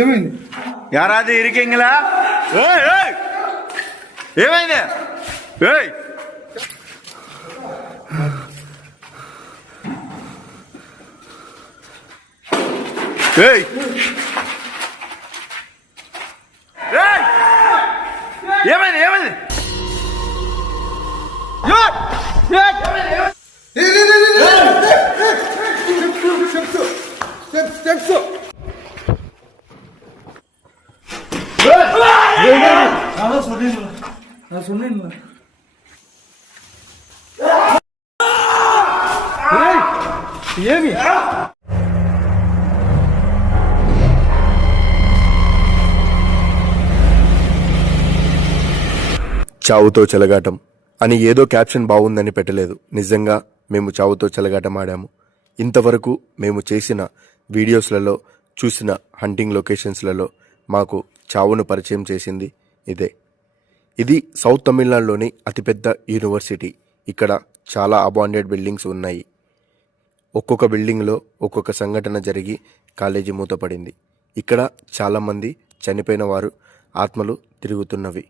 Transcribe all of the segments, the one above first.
ఏమైంది? యారాది ఇరికింగిలా ఏమైంది? ఏయ్ ఏయ్ ఏమైంది? ఏమైంది? ఏమి? చావుతో చెలగాటం అని ఏదో క్యాప్షన్ బాగుందని పెట్టలేదు. నిజంగా మేము చావుతో చెలగాటం ఆడాము. ఇంతవరకు మేము చేసిన వీడియోస్లలో, చూసిన హంటింగ్ లొకేషన్స్లలో మాకు చావును పరిచయం చేసింది ఇదే. ఇది సౌత్ తమిళనాడులోని అతిపెద్ద యూనివర్సిటీ. ఇక్కడ చాలా అబాండెడ్ బిల్డింగ్స్ ఉన్నాయి. ఒక్కొక్క బిల్డింగ్లో ఒక్కొక్క సంఘటన జరిగి కాలేజీ మూతపడింది. ఇక్కడ చాలామంది చనిపోయిన వారు ఆత్మలు తిరుగుతున్నవి.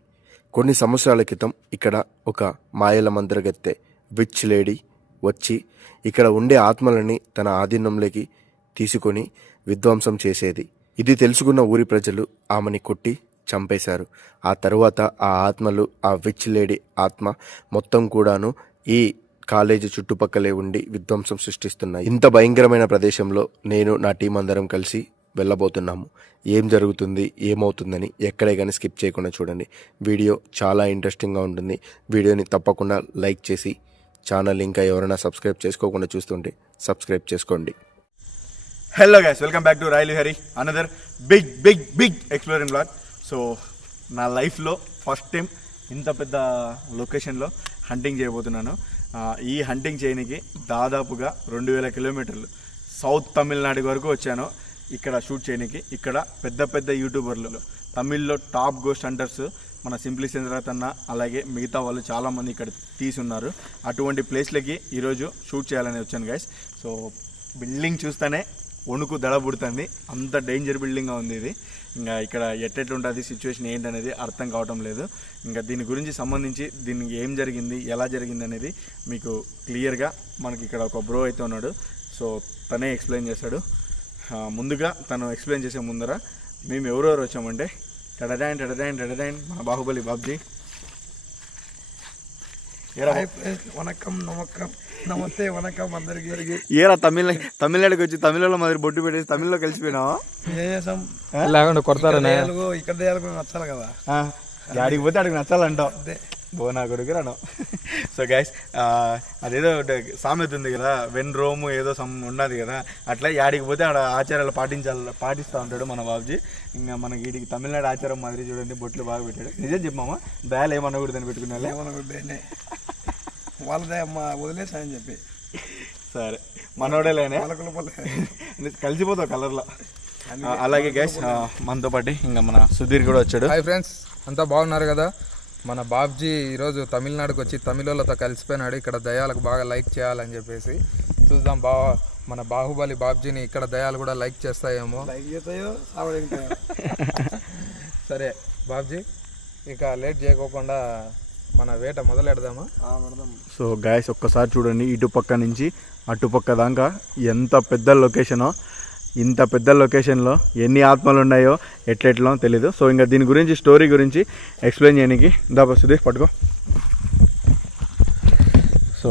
కొన్ని సంవత్సరాల క్రితం ఇక్కడ ఒక మాయల మంత్రగత్తె విచ్ లేడీ వచ్చి ఇక్కడ ఉండే ఆత్మలని తన ఆధీనంలోకి తీసుకొని విధ్వంసం చేసేది. ఇది తెలుసుకున్న ఊరి ప్రజలు ఆమెని కొట్టి చంపేశారు. ఆ తరువాత ఆ ఆత్మలు, ఆ విచ్ లేడీ ఆత్మ మొత్తం కూడాను ఈ కాలేజీ చుట్టుపక్కలే ఉండి విధ్వంసం సృష్టిస్తున్నాయి. ఇంత భయంకరమైన ప్రదేశంలో నేను నా టీం అందరం కలిసి వెళ్ళబోతున్నాము. ఏం జరుగుతుంది, ఏమవుతుందని ఎక్కడే కానీ స్కిప్ చేయకుండా చూడండి. వీడియో చాలా ఇంట్రెస్టింగ్గా ఉంటుంది. వీడియోని తప్పకుండా లైక్ చేసి ఛానల్ ఇంకా ఎవరైనా సబ్స్క్రైబ్ చేసుకోకుండా చూస్తుంటే సబ్స్క్రైబ్ చేసుకోండి. Hello guys, welcome back to Royal Hari, another big big big exploring blog. So నా లైఫ్లో ఫస్ట్ టైం ఇంత పెద్ద లొకేషన్లో హంటింగ్ చేయబోతున్నాను. ఈ హంటింగ్ చేయడానికి దాదాపుగా 2000 కిలోమీటర్లు సౌత్ తమిళనాడు వరకు వచ్చాను ఇక్కడ షూట్ చేయడానికి. ఇక్కడ పెద్ద పెద్ద యూట్యూబర్లు, తమిళ్లో టాప్ గోస్ట్ హంటర్స్, మన సింప్లీ చంద్రనాథ్ అన్న, అలాగే మిగతా వాళ్ళు చాలామంది ఇక్కడ తీసున్నారు. అటువంటి ప్లేస్లకి ఈరోజు షూట్ చేయాలని వచ్చాను గైస్. సో బిల్డింగ్ చూస్తేనే వణుకు దడ పుడుతుంది, అంత డేంజర్ బిల్డింగ్గా ఉంది ఇది. ఇంకా ఇక్కడ ఎట్టెట్లుంటుంది, సిచ్యువేషన్ ఏంటనేది అర్థం కావటం లేదు. ఇంకా దీని గురించి సంబంధించి దీనికి ఏం జరిగింది, ఎలా జరిగింది అనేది మీకు క్లియర్గా మనకి ఇక్కడ ఒక బ్రో అయితే ఉన్నాడు. సో తనే ఎక్స్ప్లెయిన్ చేస్తాడు. ముందుగా తను ఎక్స్ప్లెయిన్ చేసే ముందర మేము ఎవరెవరు వచ్చామంటే టడడాన్ మన బాహుబలి బాబ్జీ. వనకం నమస్తే వనకం అందరికి. ఏరా తమిళనాడుకి వచ్చి తమిళలో మాదిరి బొట్టు పెట్టేసి తమిళ్లో కలిసిపోయినావా? లేకుండా కొడతారు ఇక్కడ నచ్చాలి కదా, ఆడికి పోతే ఆడికి నచ్చాలంటావు. బోనా కొడుకు రాను. సో గైస్, అదేదో సామెత ఉంది కదా, వెన్ రోము ఏదో ఉన్నది కదా, అట్లా యాడికి పోతే ఆడ ఆచారాలు పాటిస్తూ ఉంటాడు మన బాబుజీ. ఇంకా మనకి వీడికి తమిళనాడు ఆచారం మాదిరి చూడండి, బొట్లు బాగా పెట్టాడు. నిజం చెప్పామా, దయాలు ఏమనకూడదని పెట్టుకునే ఏమనకూడదే, వాళ్ళదే అమ్మా వదిలేసాయని చెప్పి. సరే మనోడేలేనే, కలిసిపోతావు కలర్లో. అలాగే గైస్, మనతో పాటు ఇంకా మన సుధీర్ కూడా వచ్చాడు. హాయ్ ఫ్రెండ్స్, అంతా బాగున్నారు కదా? మన బాబ్జీ ఈరోజు తమిళనాడుకు వచ్చి తమిళోళ్ళతో కలిసిపోయినాడు. ఇక్కడ దయాలకు బాగా లైక్ చేయాలని చెప్పేసి చూద్దాం. మన బాహుబలి బాబ్జీని ఇక్కడ దయాలు కూడా లైక్ చేస్తాయేమో. సరే బాబ్జీ, ఇక లేట్ చేయకోకుండా మన వేట మొదలెడదామా? సో గైస్, ఒక్కసారి చూడండి, ఇటుపక్క నుంచి అటుపక్క దాకా ఎంత పెద్ద లొకేషనో. ఇంత పెద్ద లొకేషన్లో ఎన్ని ఆత్మలు ఉన్నాయో ఎట్లెట్లో తెలీదు. సో ఇంకా దీని గురించి, స్టోరీ గురించి ఎక్స్ప్లెయిన్ చేయడానికి దాపా సుధీర్ పట్టుకో. సో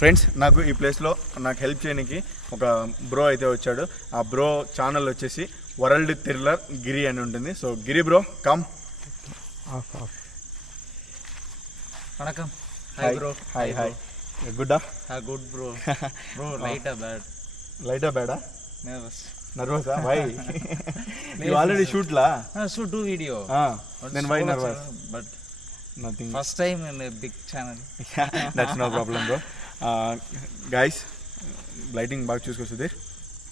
ఫ్రెండ్స్, నాకు ఈ ప్లేస్లో నాకు హెల్ప్ చేయడానికి ఒక బ్రో అయితే వచ్చాడు. ఆ బ్రో ఛానల్ వచ్చేసి వరల్డ్ థ్రిల్లర్ గిరి అని ఉంటుంది. So Giri bro, come. వణకం. Hi bro. Hi hi. గుడ్డా? Good bro. బ్రో లైటా బ్యాడా? నర్వసా? Why? You already shoot la? Shoot do video. Then why nervous? But nothing. First time in a big channel. That's no problem bro. Guys, lighting బాగా చూసుకో సుధీర్,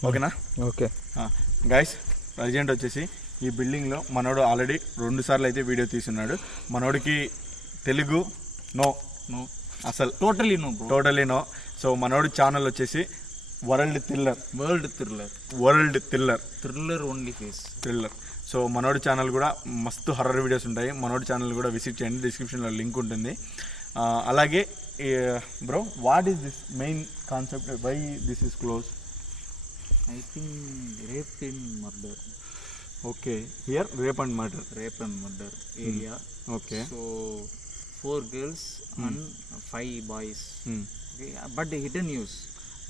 ఓకేనా? Okay. Guys, present వచ్చేసి ఈ బిల్డింగ్లో మనోడు ఆల్రెడీ 2 సార్లు అయితే వీడియో తీసున్నాడు. మనోడికి తెలుగు నో అసలు టోటలీ నో. సో మనోడు ఛానల్ వచ్చేసి world thriller world thriller only face thriller. So మనోడి ఛానల్ కూడా మస్తు హర్రర్ వీడియోస్ ఉంటాయి. మనోడి ఛానల్ కూడా విజిట్ చేయండి, డిస్క్రిప్షన్లో లింక్ ఉంటుంది. అలాగే bro, what is this main concept, why this is close? I think rape and murder. Okay, here rape and murder area. Okay. So 4 girls and 5 boys. Okay, but hidden use,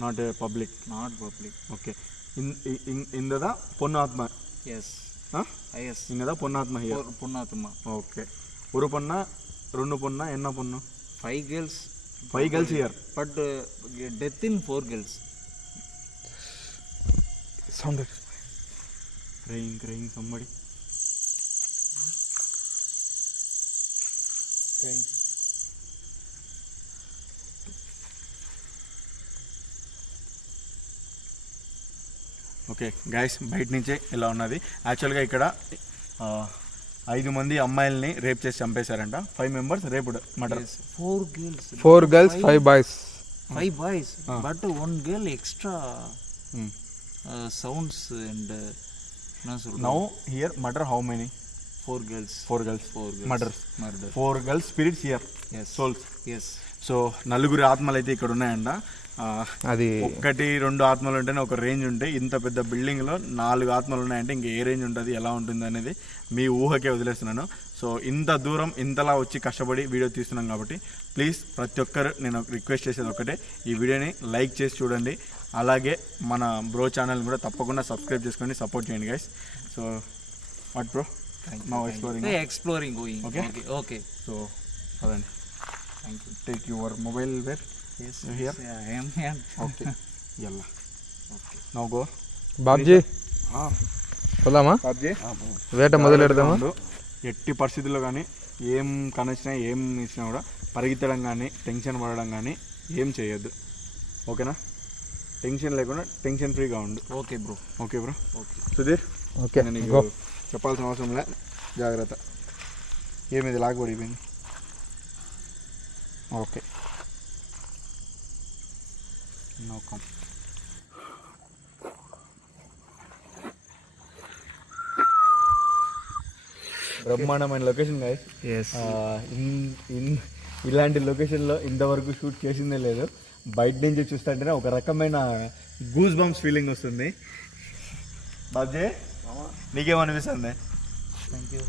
not public. not public. Okay. ఇందదా పొన్నాత్మ. Yes. Yes. ఇందదా పొన్నాత్మ here. Punnatuma. Okay. ஒரு பொண்ணா, 2 பொண்ணா, என்ன பொண்ணு? 5 girls. 5 girls here. But death in 4 girls. Sound Crying somebody. Okay guys, బయట నుంచే ఇలా ఉన్నది. యాక్చువల్గా ఇక్కడ 5 మంది అమ్మాయిల్ని రేప్ చేసి చంపేశారంట. 5 members రేపుడు murder. 4 girls. 4 girls 5 boys. 5 boys. But 1 girl extra sounds and now here murder how many? 4 girls. 4 girls. Murder. 4 girls spirits here. Yes. Souls. Yes. So 4 ఆత్మలు అయితే ఇక్కడ ఉన్నాయంట. అది 1-2 ఆత్మలు ఉంటేనే ఒక రేంజ్ ఉంటాయి. ఇంత పెద్ద బిల్డింగ్లో 4 ఆత్మలు ఉన్నాయంటే ఇంక ఏ రేంజ్ ఉంటుంది, ఎలా ఉంటుంది అనేది మీ ఊహకే వదిలేస్తున్నాను. సో ఇంత దూరం ఇంతలా వచ్చి కష్టపడి వీడియో తీస్తున్నాం కాబట్టి ప్లీజ్ ప్రతి ఒక్కరు నేను రిక్వెస్ట్ చేసేది ఒకటే, ఈ వీడియోని లైక్ చేసి చూడండి. అలాగే మన బ్రో ఛానల్ కూడా తప్పకుండా సబ్స్క్రైబ్ చేసుకోండి, సపోర్ట్ చేయండి guys. So what bro, now Exploring going. Okay. Okay. So అదండి. Thank you. Take your mobile where. Yes. Here? Yeah, I am here. Okay యల్లా. నౌ గో బాబ్జీ పోదామా, వేట మొదలెడదామా? ఎట్టి పరిస్థితుల్లో కానీ ఏం కనొచ్చినా ఏం ఇచ్చినా కూడా పరిగెత్తడం కానీ టెన్షన్ పడడం కానీ ఏం చేయొద్దు, ఓకేనా? టెన్షన్ లేకుండా టెన్షన్ ఫ్రీగా ఉండు. Okay, bro. Okay bro. Okay. Sudheer, okay నేను నీకు గో. చెప్పాల్సిన అవసరం లే, జాగ్రత్త. ఏమిది లాగబడిపోయింది. Okay, no come. బ్రహ్మాండమైన లొకేషన్ గైస్. Yes. ఇలాంటి లొకేషన్లో ఇంతవరకు షూట్ చేసిందే లేదు. బయట నుంచి చూస్తుంటేనే ఒక రకమైన గూస్ బంప్స్ ఫీలింగ్ వస్తుంది. బాబ్జీ నీకేమనిపిస్తుంది? Thank you.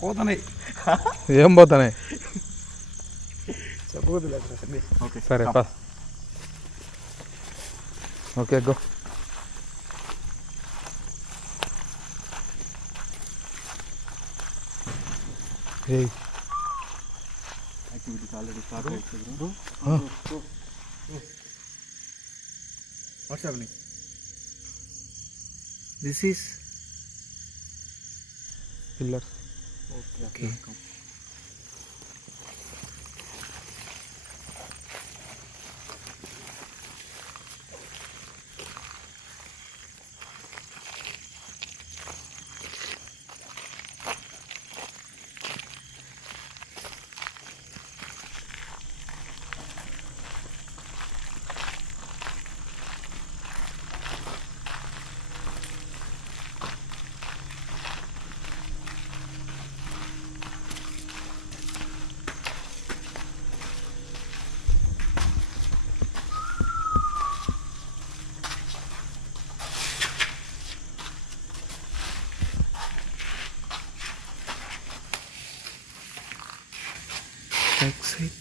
పోతున్నాయి ఏం పోతానే? చెప్పకూడదు. ఓకే సరే పా. Okay go. Activities already start అవుతుంది. What's happening? This is pillars. okay. Exit.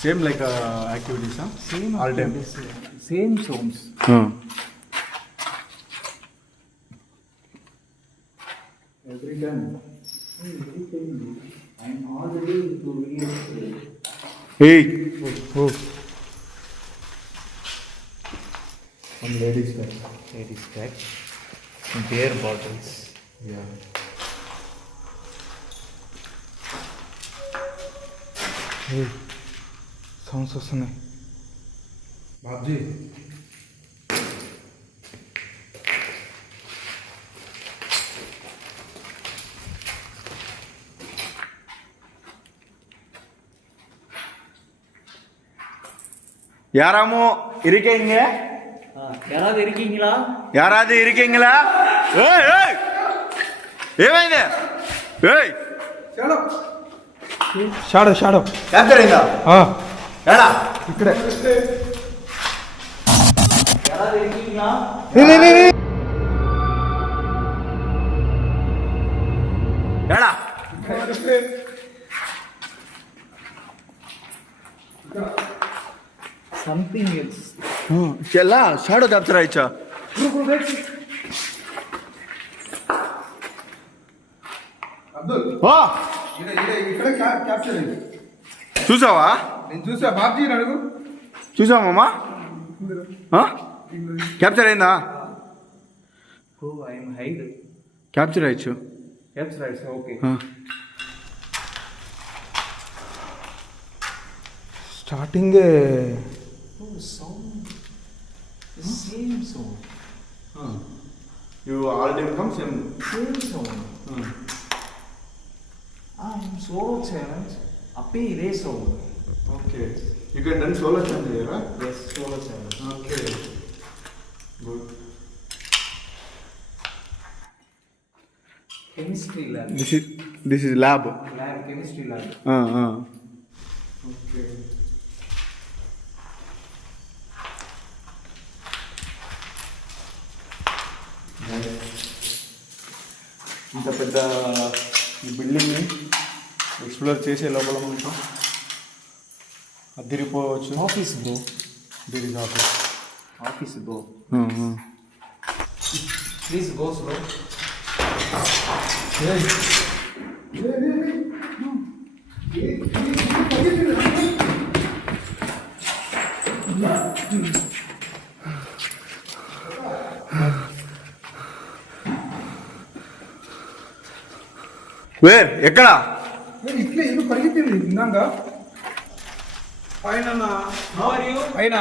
Same like activities Same all time. activities, same sounds. Every time. I'm already into videos. Some ladies like Ladies pack. Beer bottles. yeah. Sounds వస్తున్నాయి. బాబ్జీ யாராமோ இருக்கீங்க? யாராவது இருக்கீங்களா? யாராவது இருக்கீங்களா? ஏய் ஏய் ఏమైంది? ఏయ్ షాడో షాడో క్యాప్చర్ అయిందా? ఏడా ఇక్కడే யாராவது இருக்கீங்களா? ఏడా సంథింగ్ ఎల్స్. ఎలా షాడో క్యాప్చర్ అయ్యా? ఇక్కడే క్యాప్చర్ అయింది. చూసావా? నేను చూసా. బాబ్జీ అడుగు. చూసావా మామా? క్యాప్చర్ అయిందా? Oh I am hide. Capture అయ్యచ్చు. Yes right okay. Starting sound same sound. You already become same. Same sound. I am solo challenge. Appe ide sound. Okay. You can done solo challenge here, huh? Yes, solo challenge. Okay. Good. Chemistry lab. This is lab. Lab, chemistry lab. Okay. ఇంత పెద్ద ఈ బిల్డింగ్ని explore చేసే లోపల మనకు అదిరిపోవచ్చు. Office bro. There is office. Office bro. Please go slow. Where ఎక్కడ? ఇట్లే ఇది పరిగెత్తింది ఇందాక పైన. How are you? పైన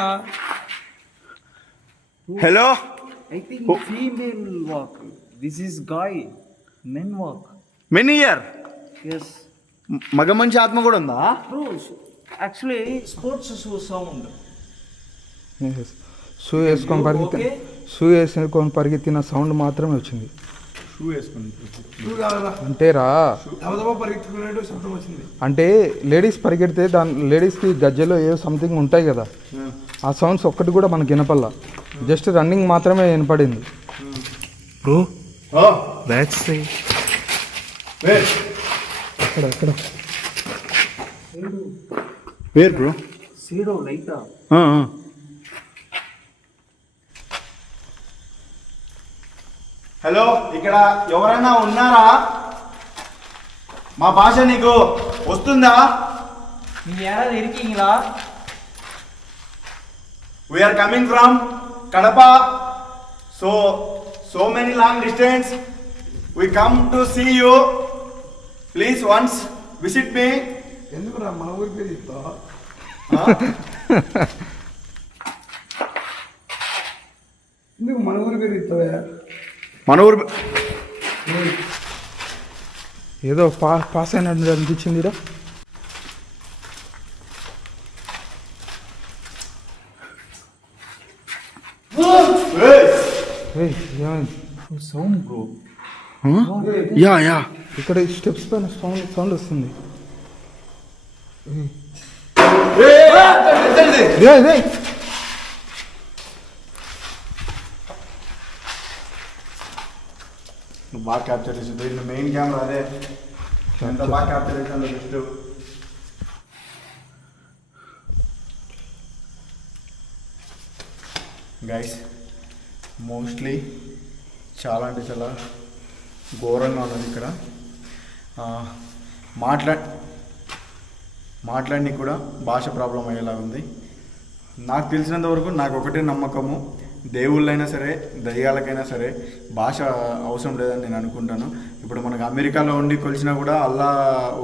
hello. I think female walk. This is guy. Men walk. Many year. Yes. మగ మంచి ఆత్మ కూడా ఉందా? Bro, actually sports show sound. Shoe వేసుకొని పరిగెత్తి షూ వేసుకొని పరిగెత్తిన సౌండ్ మాత్రమే వచ్చింది. షూ వేసుకుని అంటేరా అంటే లేడీస్ పరిగెడితే లేడీస్కి గజ్జలో ఏ సంథింగ్ ఉంటాయి కదా, ఆ సౌండ్స్ ఒక్కటి కూడా మనకి వినపల్లా. జస్ట్ రన్నింగ్ మాత్రమే వినపడింది. Bro, that's it. అక్కడ where bro? Zero lighter. Hello, ఇక్కడ ఎవరైనా ఉన్నారా? మా భాష నీకు వస్తుందా? நீங்க யாராவது இருக்கீங்களா? We are coming from Kadapa. So many long distance. We come to see you. Please once visit me. ఎందుకురా మన ఊరి పేరు చెప్తావా? ఎందుకు మన ఊరి పేరు చెప్తావా? మన ఊరు ఏదో పాస్ అయినట్టు అనిపించిందిరా. Sound bro. యా ఇక్కడ స్టెప్స్ పైన సౌండ్ వస్తుంది. నువ్వు బాగా క్యాప్చర్ చేసింది. ఇది మెయిన్ కెమెరా అదే ఎంత బాగా క్యాప్చర్ చేసాను జస్ట్. గైస్ మోస్ట్లీ చాలా అంటే చాలా ఘోరంగా ఉన్నది ఇక్కడ. మాట్లాడి కూడా భాష ప్రాబ్లం అయ్యేలా ఉంది. నాకు తెలిసినంత వరకు నాకు ఒకటే నమ్మకము, దేవుళ్ళైనా సరే దయ్యాలకైనా సరే భాష అవసరం లేదని నేను అనుకుంటాను. ఇప్పుడు మనకు అమెరికాలో ఉండి కొలిసినా కూడా అల్లా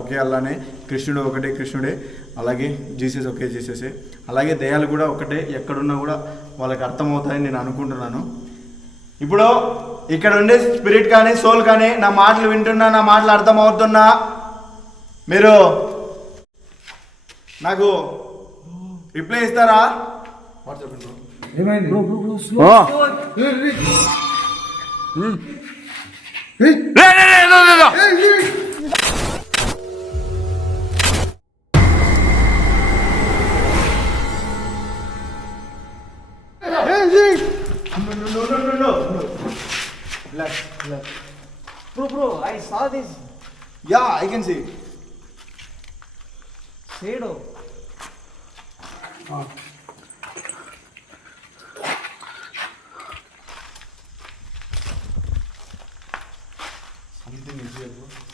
ఒకే అల్లానే, కృష్ణుడు ఒకటే కృష్ణుడే, అలాగే జీసస్ ఒకే జీససే, అలాగే దయ్యాలు కూడా ఒకటే, ఎక్కడున్నా కూడా వాళ్ళకి అర్థమవుతాయని నేను అనుకుంటున్నాను. ఇప్పుడు ఇక్కడ ఉండే స్పిరిట్ కానీ సోల్ కానీ నా మాటలు వింటున్నా, నా మాటలు అర్థమవుతున్నా, మీరు నాకు రిప్లై ఇస్తారా? ఏమైంది Bro, I saw this Yeah, I can see. shadow.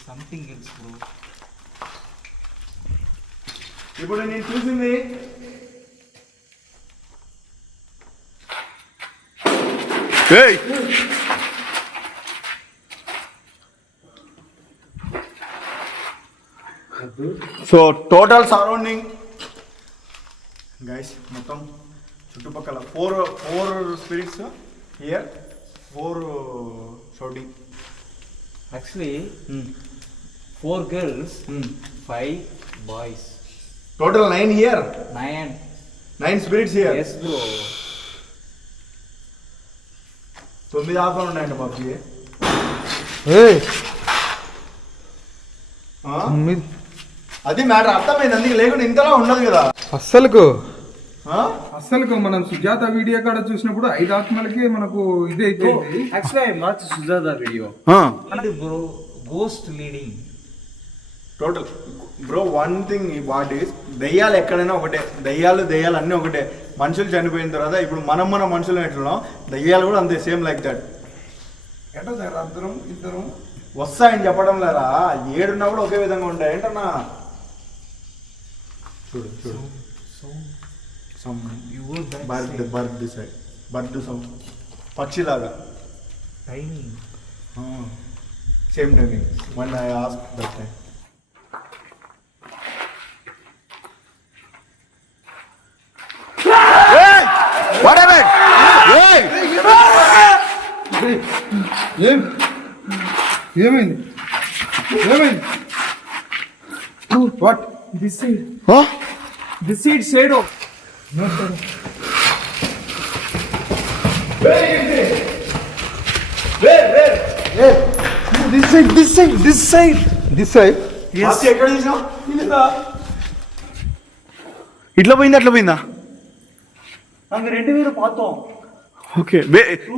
Something else, bro. ఇప్పుడు నేను చూసింది సో టోటల్ సరౌండింగ్ గైస్ మొత్తం చుట్టుపక్కల four spirits here 4 shouting Actually, 4 girls, 5 boys. Total 9 here 9. Spirits here Yes, bro. 9 ఆత్మలు ఉన్నాయంట బాబుజీ. అది మ్యాటర్ అర్థమైంది, అందుకే లేకుండా ఇంతలా ఉండదు కదా అస్సలుకు ఆ? అస్సలుకు మనం సుజాత వీడియో కాడ చూసినప్పుడు 5 ఆత్మలకి మనకు ఇదే అయిపోయింది. Actually, I watched Sujata video. Bro, ghost leading. Total bro one thing what is దయ్యాలు ఎక్కడైనా ఒకటే, దయ్యాలు అన్నీ ఒకటే. మనుషులు చనిపోయిన తర్వాత ఇప్పుడు మన మనుషులు ఎట్లా దయ్యాలు కూడా అంతే, సేమ్ లైక్ దట్. ఎట్లా సార్ ఇద్దరం వస్తాయని చెప్పడం లేరా, ఏడున్నా కూడా ఒకే విధంగా ఉంటాయి ఏంటన్నా. చూడు బర్డ్ సౌండ్ పక్షిలాగా Tiny. Same timing one I ask that time. ఏమైంది what This seed shadow. This side ఎక్కడ చూసినా ఇట్లా పోయిందా అట్లా పోయిందా? நாங்க 2 பேரும் பார்த்தோம். ఓకే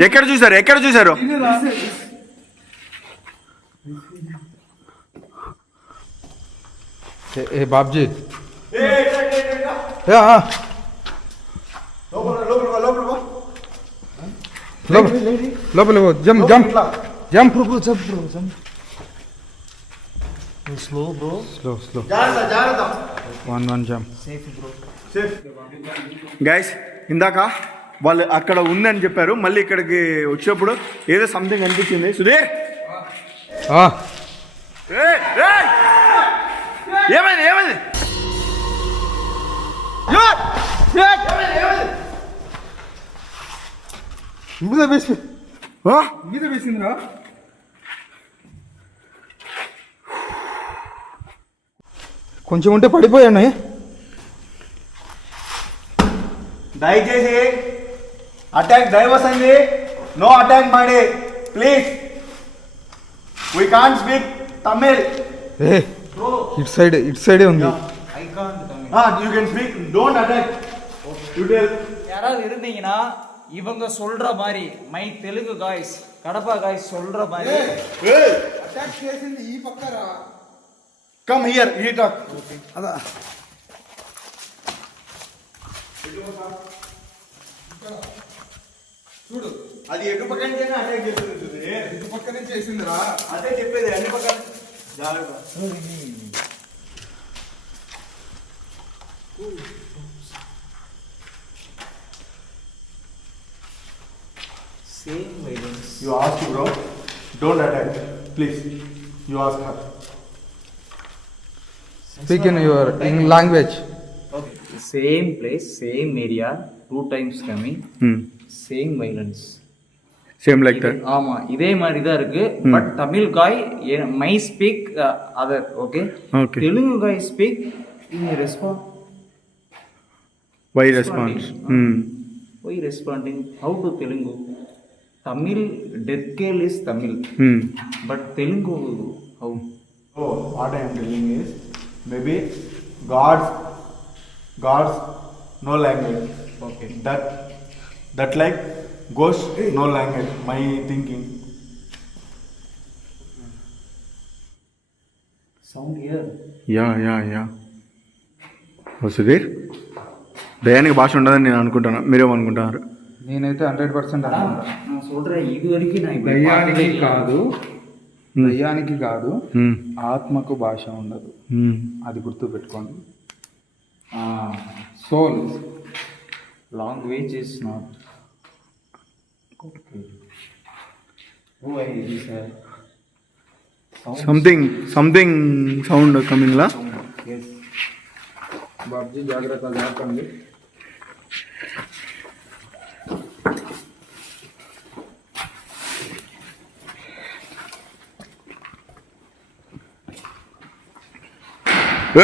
ఎక్కడ చూసారు? ఏ బాబ్జీ లోపల జంప్ Slow, bro. స్లో జాగ్రత్త. One jump. Safe, bro. Guys ఇందాక వాళ్ళు అక్కడ ఉందని చెప్పారు, మళ్ళీ ఇక్కడికి వచ్చినప్పుడు ఏదో సంథింగ్ అనిపించింది. సుధీర్ ఏమైంది మీద వేసిందిరా. కొంచెం ఉంటే పడిపోయాను. దయచేసి అటాక్ డైవర్స్ అండి, నో అటాక్ ಮಾಡಿ please. We can't speak Tamil. ఇటు సైడే ఉంది. I can't Tamil. You can speak, don't attack. You tell. யாராவது இருந்தீங்கன்னா இவங்க சொல்ற மாதிரி my Telugu guys Kadapa guys சொல்ற மாதிரி అటాక్ చేసింది ఈ పక్కరా. Come here, he talk. అదా చూడు, అది ఎటు పక్క నుంచి అటాక్ చేస్తుంది. ఇటు పక్క నుంచి చేసిందిరా. అదే చెప్పేది, అన్ని పక్క జాగ్రత్త. Same violence. You ask bro, don't attack, please. You ask her. Speak in your language. Okay. Same place, same area, 2 times coming. Same violence. Same like that. ஆமா இதே மாதிரி தான் இருக்கு. But Tamil guy my speak other. Okay. Telugu guy speak in response. Why response? why responding? How to Telugu? Tamil, death scale is Tamil. But Telugu, how? So what I am telling is maybe God's no language. Okay. That like ghost no language. My thinking. Sound here. Yeah Sudheer దయానికి భాష ఉండదని నేను అనుకుంటాను, మీరేమనుకుంటున్నారు? నేనైతే 100% అనుకుంటా. நான் சொல்றேன் இது வரைக்கும் நான் இப்படி దయ్యానికి பார்த்ததே కాదు, దయ్యానికి కాదు, ఆత్మకు భాష ఉండదు. అది గుర్తు పెట్టుకోండి. Soul language is not okay. Who I is something sound coming లా. yes. బాబ్జీ జాగ్రత్త లేకండి.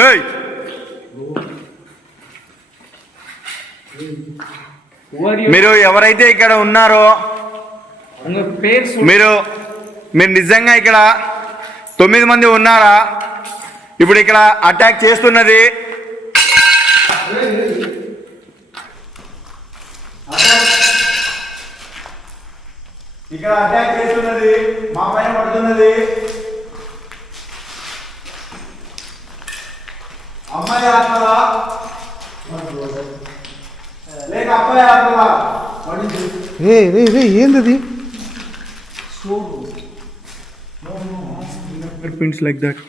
ఏయ్ Who are you? మీరు ఎవరైతే ఇక్కడ ఉన్నారో உங்க பேர் మీరు నిజంగా ఇక్కడ 9 మంది ఉన్నారా? ఇప్పుడు ఇక్కడ అటాక్ చేస్తున్నది మా పైన పడుతున్నది అమ్మాయి ఆత్మలా లేక అబ్బాయి ఆత్మలా? రే ఏంది పిన్స్ లైక్ దట్.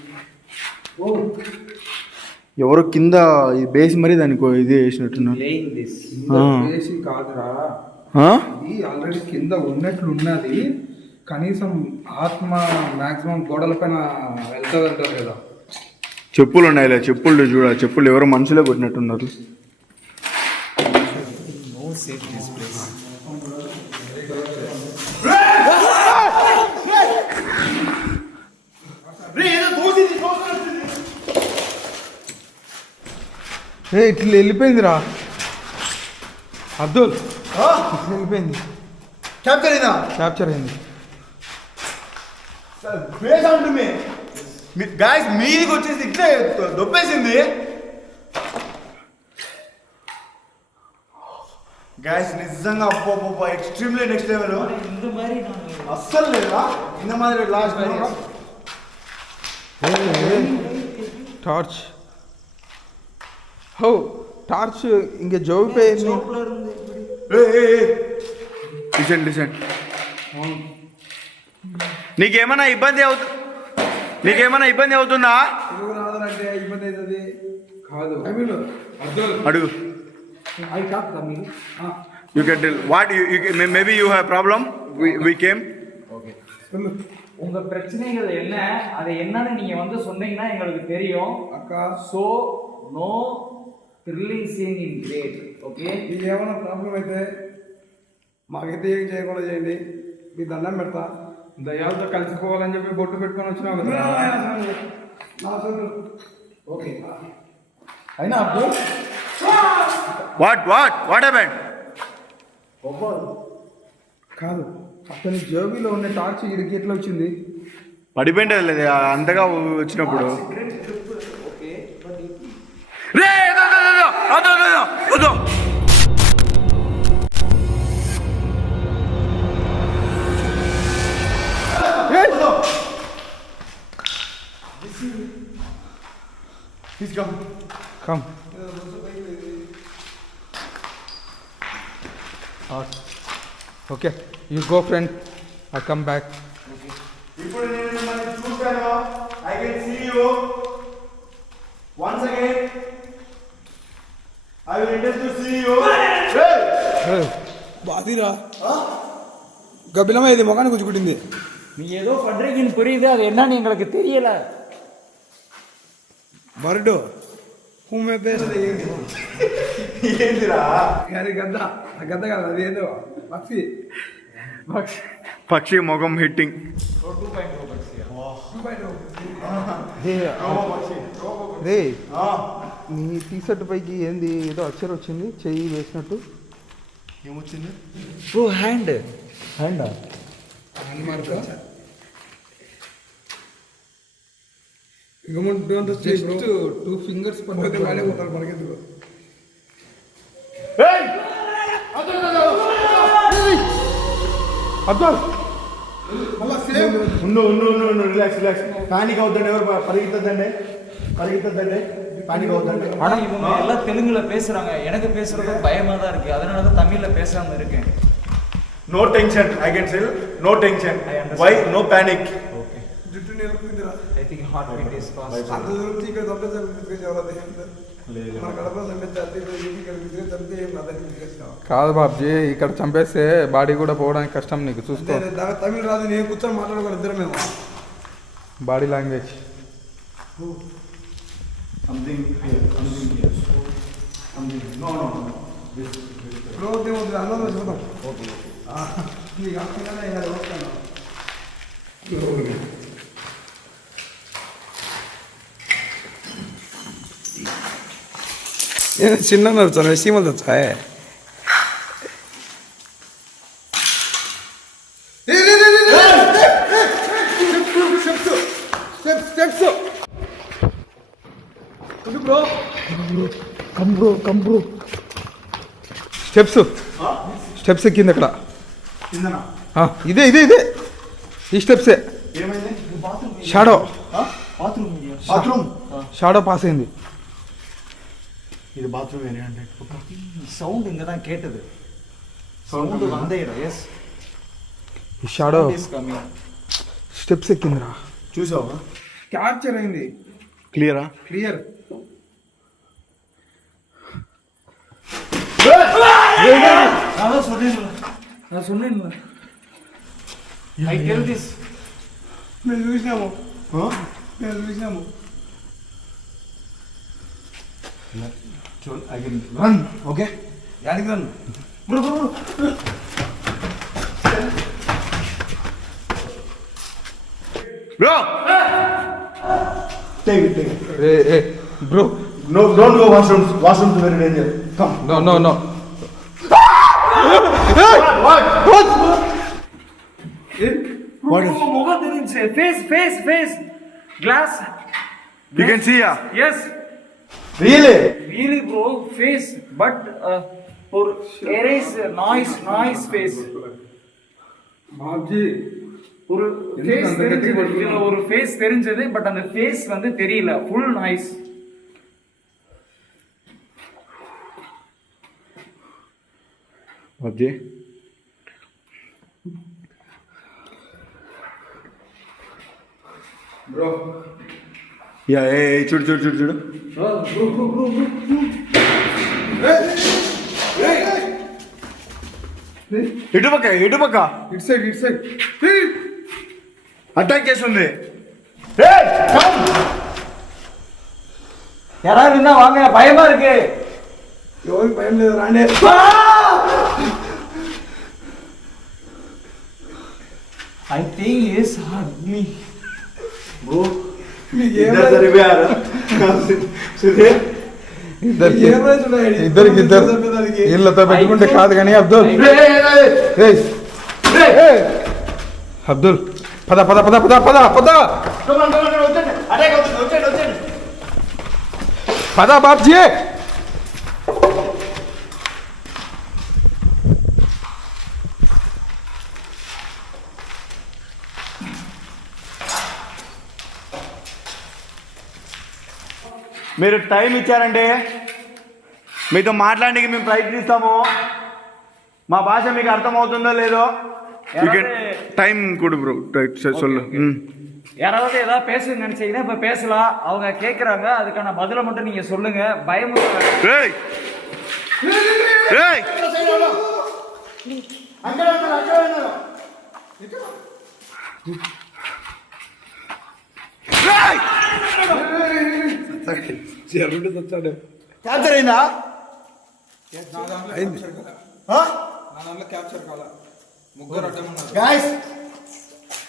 ఎవరో కింద బేసి మరి దానికి ఇది వేసినట్టున్నారు. playing this. వేసి కాదురా, ఇది ఆల్రెడీ కింద ఉన్నట్లున్నది. కనీసం ఆత్మ మాక్సిమం గోడల పైన వెళ్తుంది అంటారు కదా. చెప్పులు ఉన్నాయి, చెప్పులు చూడ, చెప్పులు ఎవరో మనుషులే కొట్టినట్టున్నారు. No safe this place. ఇట్లా వెళ్ళిపోయిందిరా అబ్దుల్, ఇట్లా వెళ్ళిపోయింది. క్యాప్చర్ అయింది. గాయస్ మీదికి వచ్చేసి ఇట్లే దొప్పేసింది. గాయస్ నిజంగా అబ్బో ఎక్స్ట్రీమ్లీ నెక్స్ట్ లెవెల్. இந்த மாதிரி நான் అస్సలు లేదా ఇంత మాదిరి లాస్ట్ టార్చ్ హో టార్చ్ ఇంక జోగిపోయింది. లిసన్ నీకేమైనా ఇబ్బంది అవుతుందా? ఇబ్బంది అవుతుంది కాదు అడుగు. I talk Tamil. You can tell what maybe you have problem. We came. உங்க பிரச்சனைகள் என்ன, அது என்னன்னு நீங்க வந்து சொன்னீங்கன்னா எங்களுக்கு தெரியும் அக்கா. So no thrilling scene in great. Okay, ఇది ఏమైనా ప్రాబ్లం అయితే మాకైతే ఏం చేయకుండా చేయండి, మీ దండం పెడతా. దయ్యాలతో కలిసిపోవాలని చెప్పి బొట్టు పెట్టుకొని వచ్చినావు కదా. ఓకే అయినా అప్పుడు What happened? కాదు, అతని జోబీలో ఉన్న టార్చ్ ఇడికి ఎట్లా వచ్చింది? పడిపోయింది లేదు అంతగా వచ్చినప్పుడు. Come. Okay, you go friend, I come back. ఇప్పుడు నేను మిమ్మల్ని చూస్తాను. I can see you once again. I will intend to see you. బాదిరా గబ్బిలమా ఇది మొగాన్ని గుచ్చుకుంటుంది. நீ ஏதோ பண்றீங்கன்னு புரியுது, அது என்னன்னு எங்களுக்கு தெரியல. బర్డు హూమే పేసది ఏందిరా? అది గద్ద, ఆ గద్ద కాదు, అది ఏదో పక్షి. పక్షి ముఖం హిట్టింగ్. రే నీ టీ షర్ట్ పైకి ఏంది ఏదో అక్షరం వచ్చింది చెయ్యి వేసినట్టు. ఏమొచ్చింది బ్రో హ్యాండ్ హ్యాండా జస్ట్ 2 ఫింగర్స్ అబ్దుల్ ఉండు రిలాక్స్ పానిక్ అవుతుండే ఎవరు పరిగెత్తదండి பானிக் అవుతుండే ஆனா இவங்க எல்லாம் தெலுங்குல பேசுறாங்க எனக்கு பேசுறது பயமா தான் இருக்கு அதனால தான் தமிழ்ல பேசாம இருக்கேன் no tension I can sell no tension why no panic okay I think heart beat is fast అంత దూరం ఇక్కడ తప్పేసారు తీసుకొచ్చేవారు మన కడపలో చంపితే ఏం అర్థం కాదు బాబ్జీ ఇక్కడ చంపేస్తే బాడీ కూడా పోవడానికి కష్టం నీకు చూసుకో తమిళ రాదు నేను కూర్చొని మాట్లాడుకోవాలి ఇద్దరు మేము బాడీ లాంగ్వేజ్ అందరూ చూద్దాం నీకు అర్థంగానే వస్తాను చిన్న నడుచాను సీమలు తెచ్చా స్టెప్స్ కింద ఇక్కడ ఇదే ఈ స్టెప్సే షాడో పాస్ అయింది இது பாத்ரூம் ஏரியா சவுண்ட் இங்க தான் கேட்டது சவுண்ட் வந்த இடம் எஸ் ఈ షాడో ఇస్ కమింగ్ స్టెప్స్ ఎక్కిందిరా చూసావా క్యాప్చర్ అయింది క్లియరా క్లియర్ நான் சொன்னேன் ఐ టెల్ దిస్ మేము చూసినాము రన్ ఓకే యాడికి run bro take a bro no don't go washroom very danger come no what is முகம் தெரிஞ்சு face glass you can see yeah yes really really bro face but ஒரு erase noise face Babji ஒரு face தெரிஞ்சது இதுல ஒரு face தெரிஞ்சது but அந்த face வந்து தெரியல full noise Babji bro yeah ఏ చూడు ఇటు పక్క ఇట్ సైడ్ అటాక్ చేస్తుంది யாராவது இருந்தா வாங்க பயமா இருக்கு ఎవరికి భయం లేదు రాండే I think is me bro ఇద్దరికి వీళ్ళతో పెట్టుకుంటే కాదు కానీ అబ్దుల్ అబ్దుల్ పద బాబ్జీ మీరు టైం ఇచ్చారంటే మీతో మాట్లాడడానికి మేము ప్రయత్నిస్తాము మా భాష మీకు అర్థమవుతుందో లేదో டைம் கொடு ப்ரோ சொல்லு யாராவது ஏதாவது பேச நினைச்சீங்கன்னா இப்ப பேசலாம் அவங்க கேக்குறாங்க அதுக்கான பதில மட்டும் நீங்க சொல்லுங்க பயமுறுத்த ஏய் ஏய் చెరుడు తెచ్చాడు క్యాప్చర్ అయిందా అయింది నా దాంట్లో క్యాప్చర్ కాలా ముగ్గురు అడ్డమన్నారు గాయ్స్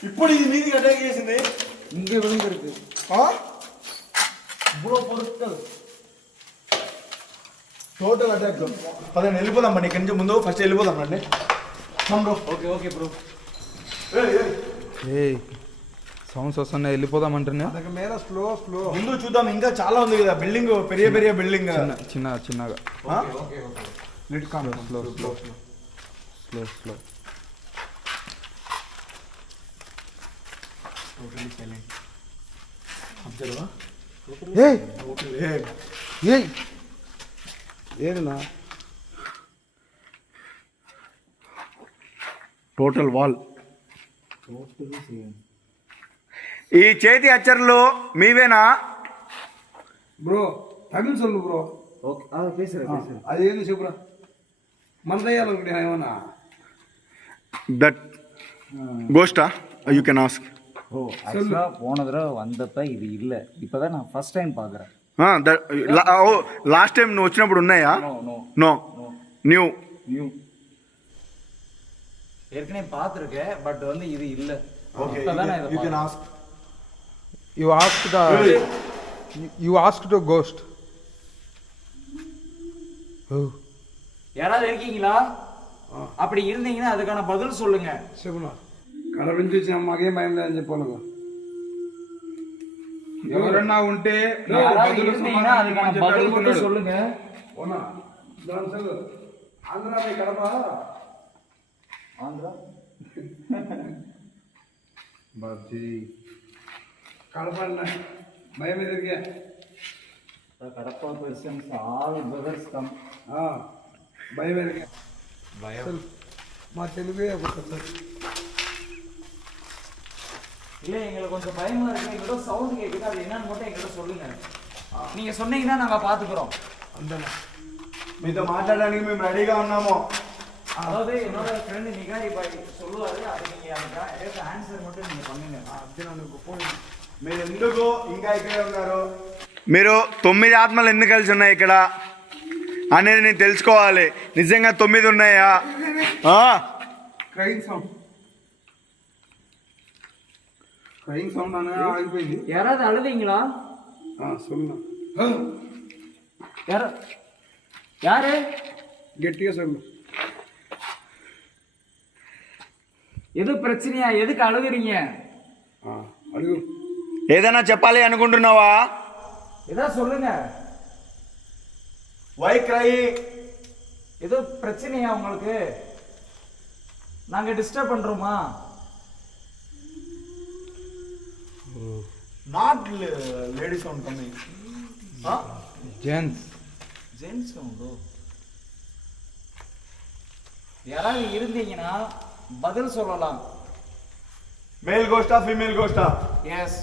ఇప్పుడు ఇది మీదికి అటాక్ చేసింది இங்கே விழுந்துருக்கு இவ்வளோ பொருட்கள் టోటల్ అటాక్. పదండి వెళ్ళిపోదాం బండి ఇక్కడి నుంచి. ముందు ఫస్ట్ వెళ్ళిపోదాం రండి. బ్రో. Okay okay bro. ఏ సౌండ్స్ వస్తున్నాయి, వెళ్ళిపోదామంటేనే. அதுக்கு மேல ஸ்லோ ஸ்லோ ముందు చూద్దాం, ఇంకా చాలా ఉంది కదా బిల్డింగ్, పెరియ పెరియ బిల్డింగ్. చిన్నగా okay okay. Lit calm slow slow slow slow. Totally silent. Observe. ఏయ్ ఏయ్ ஏதுண்ணா టోటల్ వాల్. ఈ చేతి అచ్చర్లు మీవేనా? ப்ரோ தமிழ் சொல்லு ப்ரோ. ఓకే పేసరా. அது ఏంది చెప్పురా. మన దయ్యాలు ఒకటి ఏమన్నా దట్ గోస్టా యూ కెన్ ఆస్క్. ஓ ஆக்சுவலா போன தடவை வந்தப்ப இது இல்ல, இப்பதான் நான் ஃபர்ஸ்ட் டைம் பாக்குறேன். లాస్ట్ టైం నువ్వు వచ్చినప్పుడు ఉన్నాయా? No new. ஏற்கனவே பார்த்துருக்கேன், பட் வந்து இது இல்ல. ఓకే இப்பதான் நான் இதை యూ కెన్ பார்த்தேன். Ask. you asked the ghost. Oh. யாராவது இருக்கீங்களா? அப்படி இருந்தீங்கன்னா அதுக்கான பதில் சொல்லுங்க. చెప్పునా కడపని చూసి మాకేం భయం లేదని చెప్పాను. ఎవరన్నా ఉంటే யாராவது இருந்தீங்கன்னா அதுக்கான பதில் மட்டும் சொல்லுங்க. ఓనా దాని సెల్ ఆంధ్రా పోయి కడప ஆந்திரா బాబ్జీ కడప అన్న భయం ఎదిరిగా Kadapa persons all brothers come. భయం ఎదిరిగా భయం మా తెలుగే ఒకసారి இல்ல எங்களுக்கு கொஞ்சம் பயமா இருக்கு. எங்களோட சவுண்ட் கேக்குது, அது என்னன்னு மட்டும் எங்கிட்ட சொல்லுங்க. நீங்க சொன்னீங்கன்னா நாங்க பாத்துக்கிறோம். అందనా మీతో మాట్లాడడానికి మేము రెడీగా ఉన్నాము. அதாவது என்னோட ஃப்ரெண்ட் நிகாரி பாய் சொல்லுவாரு, அது நீங்க அதுக்கு ஆன்சர் மட்டும் நீங்க பண்ணுங்க. మీరు ఎందుకు ఇంకా ఇక్కడే ఉన్నారు? మీరు 9 ఆత్మలు ఎందుకు కలిసి ఉన్నాయి ఇక్కడ అనేది నేను తెలుసుకోవాలి. నిజంగా 9 ఉన్నాయా? క్రైమ్ సౌండ్ అనే ఆగిపోయింది. யாராவது அழுதீங்களா? சொல்லுண்ணா யாரு? గట్టిగా சொல்லு. எது பிரச்சனையா? எதுக்கு அழுகுறீங்க? అడుగు. ఏదైనా చెప్పాలి అనుకుంటున్నావా? ஏதா சொல்லுங்க. Why cry? ஏதோ பிரச்சனையா உங்களுக்கு? நாங்க டிஸ்டர்ப் பண்றோமா? Not lady sound coming. Gents சவுண்டோ? யாராவது இருந்தீங்கன்னா பதில் சொல்லலாம். మేల్ గోస్టా ఫీమేల్ గోస్టా? எஸ்.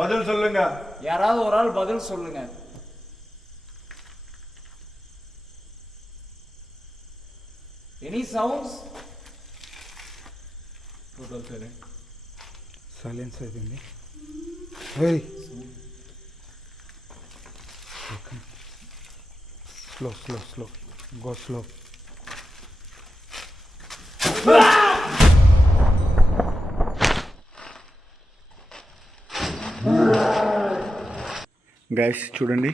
பதில் சொல்லுங்க. யாராவது ஒரு ஆள் பதில் சொல்லுங்க. Any sounds? Total silent. Silence అయిపోయింది. ఏయ్ slow slow slow go slow. Guys చూడండి,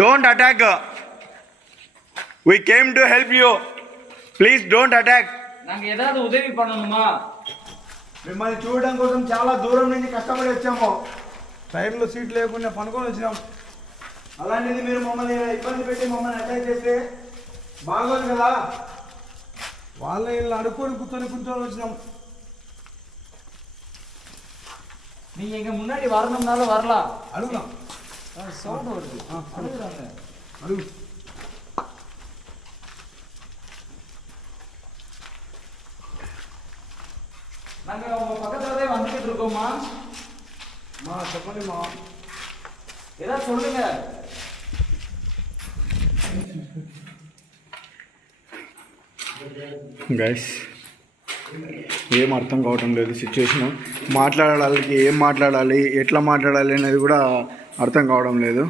don't attack. We came to help you. Please don't attack. நாங்க ஏதாவது உதவி பண்ணணுமா? మిమ్మల్ని చూడడం కోసం చాలా దూరం నుంచి కష్టపడి వచ్చాము. ట్రైన్లో సీట్ లేకుండా పనుకొని వచ్చినాం. అలాంటిది మీరు మమ్మల్ని ఇబ్బంది పెట్టి మమ్మల్ని అటాక్ చేస్తే బాగోదు కదా. వాళ్ళ ఇల్లు అడుక్కొని కూర్చొని వచ్చినాం. நீங்க எங்க முன்னாடி வரணும்னாலும் வரலாம். అడుగునా சவுண்ட் வருது. அழுகுறாங்க. అడుగు. நாங்க உங்க பக்கத்துலதே வந்துட்டு இருக்கோமா? చెప్పండి మా. ஏதாவது சொல்லுங்க. గైస్ ఏం అర్థం కావటం లేదు సిచ్యువేషన్. మాట్లాడాలి, ఏం మాట్లాడాలి, ఎట్లా మాట్లాడాలి అనేది కూడా అర్థం కావడం లేదు.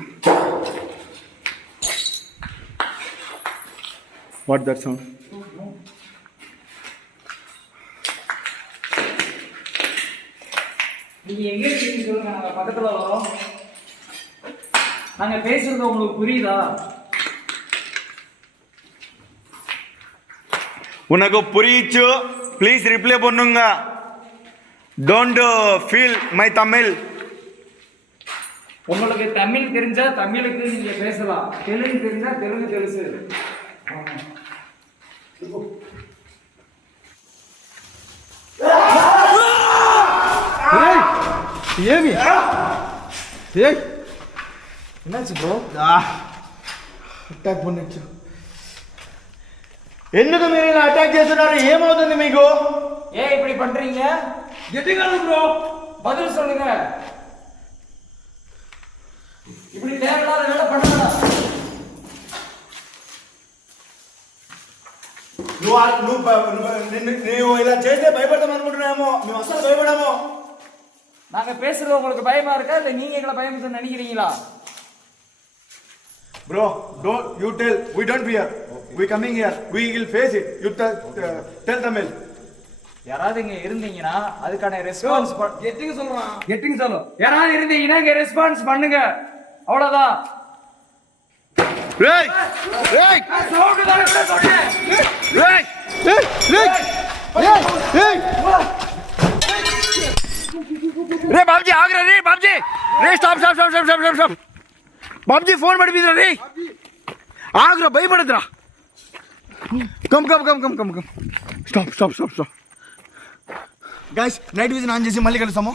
What that sound? நீங்க எங்க இருக்கீங்கன்னு சொல்லுங்க, நாங்க பக்கத்துல வரோம். நாங்க பேசுறது உங்களுக்கு புரியுதா? உனக்கு புரியுச்சு, ப்ளீஸ் ரிப்ளை பண்ணுங்க. Don't feel my Tamil. உங்களுக்கு தமிழ் தெரிஞ்சா தமிழுக்கு நீங்க பேசலாம், தெலுங்கு தெரிஞ்சா தெலுங்கு தெரிஞ்சு. ఏమి ఎన్నాச்சு బ్రో? అటాక్ పొందొచ్చు. ఎందుకు మీరు ఇలా అటాక్ చేస్తున్నారు? ఏమవుతుంది మీకు? ஏன் இப்படி பண்றீங்க? கெட்டிக்கால ப்ரோ, பதில் சொல்லுங்க. இப்படி தேவையில்லாத வேலை பண்ணாத. నువ్వు ఇలా చేస్తే భయపడతాం అనుకుంటున్నామో? మేము అసలు భయపడాము. நாங்க பேசுறது உங்களுக்கு பயமா இருக்கா இல்ல நீங்க எங்களை பயமுறுத்த நினைக்கிறீங்களா? Bro, don't you tell. We don't fear. We coming here. We will face it. You tell Tamil. யாராவது இங்க இருந்தீங்கன்னா அதுக்கான ரெஸ்பான்ஸ் கெட்டிங் சொல்றான். கெட்டிங் சொல்லு. யாராவது இருந்தீங்கன்னா இங்க ரெஸ்பான்ஸ் பண்ணுங்க. அவ்வளவுதான். Hey! Hey! சவுண்ட் தான் சொன்னேன். Hey! रे बाबजी आग रहे रे बाबजी रे stop stop stop stop stop stop Babji phone पड़ भी रे आग रहा भाई पड़त रहा come come come come come come stop stop stop stop guys night vision on చేసి మళ్ళీ కలుస్తాము.